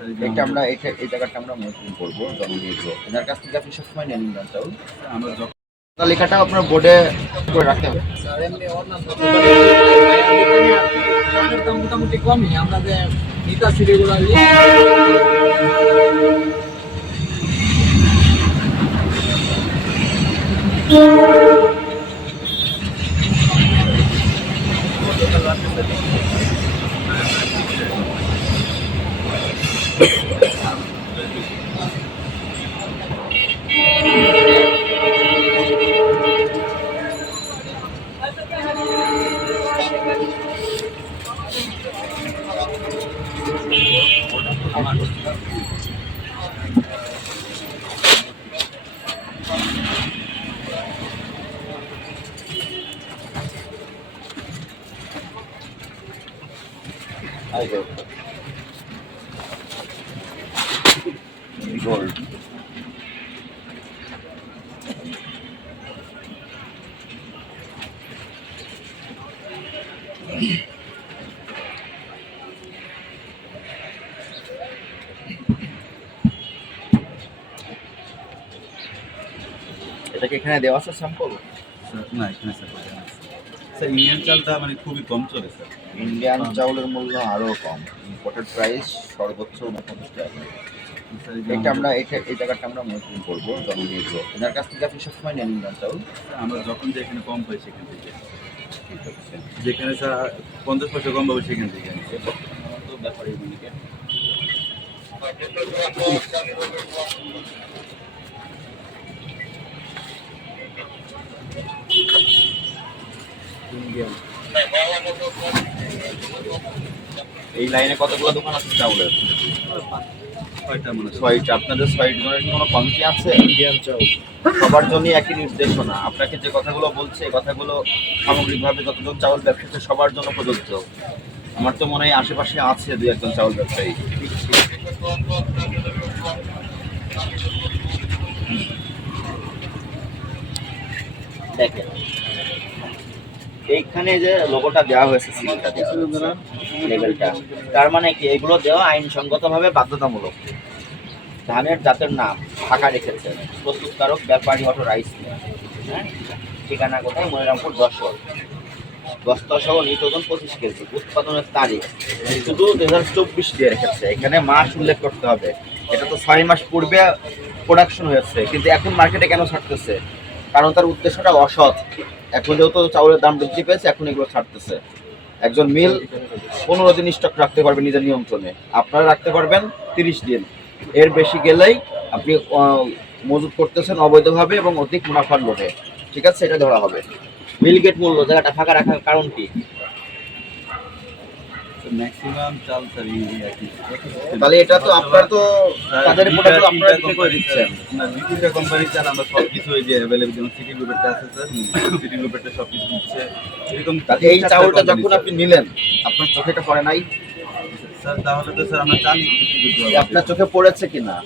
এটা আমরা এই জায়গাটা আমরা মনিটরিং করবো জনগণ এনার কাছ থেকে আপনি সবসময় নেন ইন্ডিয়ান চাউল। আমরা লেখাটা আপনার বোর্ডে করে রাখতে হবে। মোটামুটি কমই আমরা যে নিতাছি রেগুলারলি। Gold. এটা কি এখানে দেওয়া আছে স্যাম্পল? না, এখানে স্যার ইন্ডিয়ান চালটা মানে খুবই কম চলে স্যার। ইন্ডিয়ান চাউলের মূল্য আরও কম, ইম্পোর্টেড প্রাইস সর্বোচ্চ 49 টাকা। এটা আমরা এই জায়গাটা আমরা মনিটরিং করবো জনগণ এনার কাছ থেকে আপনি সবসময় নেন ইন্ডিয়ান চাউল। আমরা যখন যেখানে কম পাই সেখান থেকে, যেখানে স্যার 50 পয়সা কম পাবো সেখান থেকে তো ব্যাপারে এই লাইনে কতগুলো দোকান আছে চাউলের? 6টা মনে হয়। 6টা। আপনাদের 6 জনের কোনো কমিটি আছে? ইন্ডিয়ান চাউল সবার জন্য একই নির্দেশনা। আপনাকে যে কথাগুলো বলছে এই কথাগুলো সামগ্রিকভাবে যতজন চাউল ব্যবসায়ী সবার জন্য প্রযোজ্য। আমার তো মনে হয় আশেপাশে আছে 2-1 চাউল ব্যবসায়ী। দেখেন এইখানে যে লোগোটা দেওয়া হয়েছে, সিলটা দেওয়া হয়েছে, লেবেলটা, তার মানে কি এগুলো দেওয়া আইনসঙ্গতভাবে বাধ্যতামূলক। ধানের জাতের নাম ফাঁকা রেখেছেন, প্রস্তুতকারক ব্যাপারী অটো রাইস মিল, হ্যাঁ, ঠিকানা কোথায়? মনিরামপুর 10 বস্তা সহ নিট ওজন 25 কেজি, উৎপাদনের তারিখ শুধু 2024 দিয়ে রেখেছে। এখানে মাস উল্লেখ করতে হবে। এটা তো 6 মাস পূর্বে প্রোডাকশন হয়েছে, কিন্তু এখন মার্কেটে কেন ছাড়তেছে? কারণ তার উদ্দেশ্যটা অসৎ। এখন যেহেতু চাউলের দাম বৃদ্ধি পেয়েছে, এখন এগুলো ছাড়তেছে। একজন মিল 15 দিন স্টক রাখতে পারবে নিজের নিয়ন্ত্রণে, আপনারা রাখতে পারবেন 30 দিন। এর বেশি গেলেই আপনি মজুত করতেছেন অবৈধভাবে এবং অধিক মুনাফার লোভে। ঠিক আছে, এটা ধরা হবে। মিলগেট মূল্য জায়গাটা ফাঁকা রাখার কারণ কি? ম্যাক্সিমাম চাল স্যার তাহলে এটা তো আপনার তো তাদের প্রোডাক্ট আপনারা বিক্রি করে দিচ্ছেন না। 2-3টা কোম্পানি চাল আমরা সব কিছু এই যে অ্যাভেলেবল, যেমন সিটি গ্রুপেরটা আছে স্যার, সিটি গ্রুপেরটা সব কিছু দিচ্ছে এরকম। এই চাউলটা যখন আপনি নিলেন আপনার চোখে এটা পড়ে নাই স্যার? তাহলে তো স্যার আমরা চাল আপনার চোখে পড়েছে কিনা?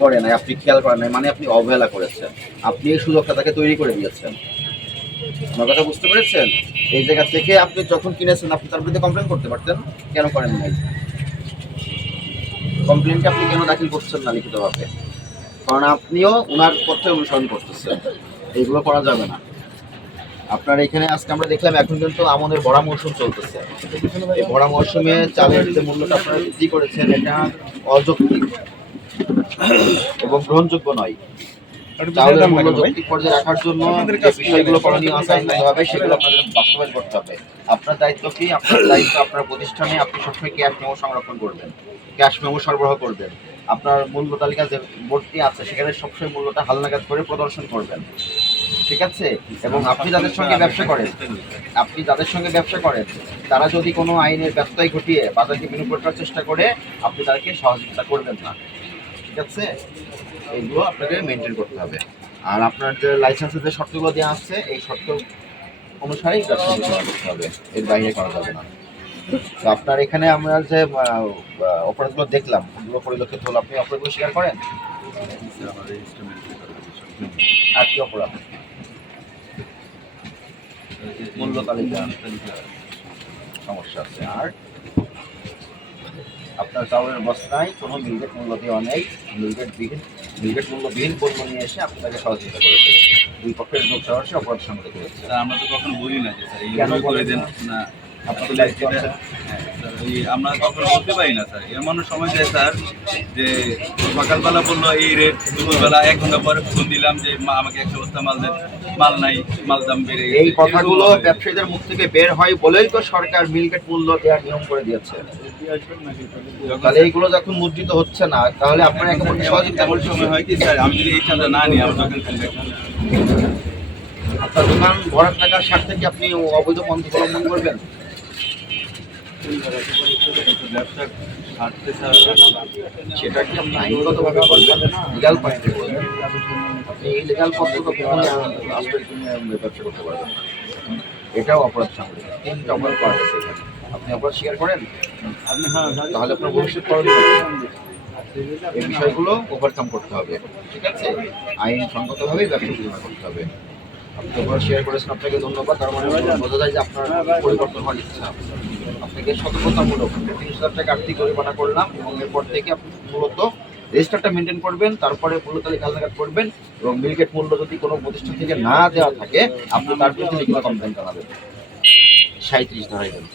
পড়ে নাই, আপনি খেয়াল করেন নাই, মানে আপনি অবহেলা করেছেন। আপনি এই সুযোগটা তাকে তৈরি করে দিয়েছেন। আমার কথা বুঝতে পেরেছেন? এই জায়গা থেকে আপনি যখন কিনেছেন আপনি তার বিরুদ্ধে কমপ্লেন করতে পারতেন, কেন করেন নাই? কমপ্লেনটা আপনি কেন দাখিল করছেন না লিখিতভাবে? কারণ আপনিও ওনার পথে অনুসরণ করতেছেন। এইগুলো করা যাবে না। আপনার এখানে আজকে আমরা দেখলাম এখন কিন্তু আমনের ভরা মৌসুম চলতেছে। এই ভরা মৌসুমে চালের যে মূল্যটা আপনারা বৃদ্ধি করেছেন এটা অযৌক্তিক এবং গ্রহণযোগ্য নয়। চাউলের মূল্য যৌক্তিক পর্যায়ে রাখার জন্য যে বিষয়গুলো করণীয় আছে আইনগতভাবে সেগুলো আপনাদের বাস্তবায়ন করতে হবে। আপনার দায়িত্ব কি? আপনার দায়িত্ব আপনার প্রতিষ্ঠানে আপনি সবসময় ক্যাশ মেমো সংরক্ষণ করবেন, ক্যাশ মেমো সরবরাহ করবেন। আপনার মূল্য তালিকা যে বোর্ডটি আছে সেখানে সবসময় মূল্যটা হালনাগাদ করে প্রদর্শন করবেন। ঠিক আছে? এবং আপনি যাদের সঙ্গে ব্যবসা করেন তারা যদি কোনো আইনের ব্যত্যয় ঘটিয়ে বাজারকে বিনিয়োগ করার চেষ্টা করে আপনি তাদেরকে সহযোগিতা করবেন না। ঠিক আছে? এইগুলো আপনাকে মেনটেন করতে হবে। আর আপনার যে লাইসেন্সের যে শর্তগুলো দেওয়া আছে এই শর্ত অনুসারেই ব্যবসা করতে হবে, এর বাইরে করা যাবে না। তো আপনার এখানে আমরা যে অপরাধগুলো দেখলাম ওগুলো পরিলক্ষিত হলো, আপনি অপরাধগুলো স্বীকার করেন? আর কি অপরাধ? মূল্য তালিকা সমস্যা আছে। আর আপনার চাউলের বস্তায় কোনো মিলগেট মূল্য দেওয়া নেই, মিলগেট মূল্যবিহীন পণ্য নিয়ে এসে আপনাকে সহযোগিতা করেছে। দুই পক্ষের লোক সরাসরি অপরাধ সংগঠিত করেছে। স্যার আমরা তো কখনো বলি না যে স্যার কেন এইভাবে করে বলেন দেন না? না। আপনার আসলে দায়িত্ব এটা- আছে। হ্যাঁ, স্যার, আমরা কখনো বলতে পারি না স্যার। এমন সময় যায় স্যার যে সকালবেলা বললো এই রেট, দুপুরবেলা 1 ঘন্টা পরে ফোন দিলাম যে আমাকে 100 বস্তা মাল দেন, মাল নাই, মাল দাম বেড়ে গেছে। এই কথাগুলো এরকম হয়। ব্যবসায়ীদের মুখ থেকে বের হয় বলেই তো সরকার মিলগেট মূল্য দেওয়ার নিয়ম করে দিয়েছে। যখন তাহলে এইগুলো যখন মুদ্রিত হচ্ছে না, তাহলে আপনারা এখন একেবারে সহযোগিতা এমন করছেন। সময় হয় কি স্যার, আমি যদি এই চাঁদা না নিই আমার দোকান খুলবে। আপনার দোকান ভরাট টাকার স্বার্থে কি আপনি অবৈধ পন্থা অবলম্বন করবেন? ব্যবসা ছাড়তে স্যার সেটা কি আপনি আইনগতভাবে করবেন, লিগাল পয়েন্টে করবেন? আপনি এই লিগাল পথে তো কখনোই আশ্রয় নিয়ে ব্যবসা করতে পারবেন না। এটাও অপরাধ সংগঠিত। 3টা অপরাধ করা গেছে এখানে। আপনি অপরাধ স্বীকার করেন, তাহলে আপনার ভবিষ্যৎ করণীয় কি? এই বিষয়গুলো ওভারকাম করতে হবে, ঠিক আছে? আইনসঙ্গতভাবেই ব্যবসা পরিচালনা করতে হবে। আপনি অপরাধ স্বীকার করেছেন, আপনাকে ধন্যবাদ। তার মানে বোঝা যায় যে আপনার পরিবর্তন হওয়ার ইচ্ছা। আপনাকে সতর্কতামূলক 30,000 টাকা আর্থিক জরিমানা করলাম এবং এরপর থেকে আপনি মূলত রেজিস্টারটা মেনটেন করবেন, তারপরে মূল্য তালিকা হালনাগাদ করবেন এবং মিলগেট মূল্য যদি কোনো প্রতিষ্ঠান থেকে না দেওয়া থাকে আপনি তার বিরুদ্ধে লিখিত কমপ্লেন জানাবেন। 37 ধারায় দেবেন।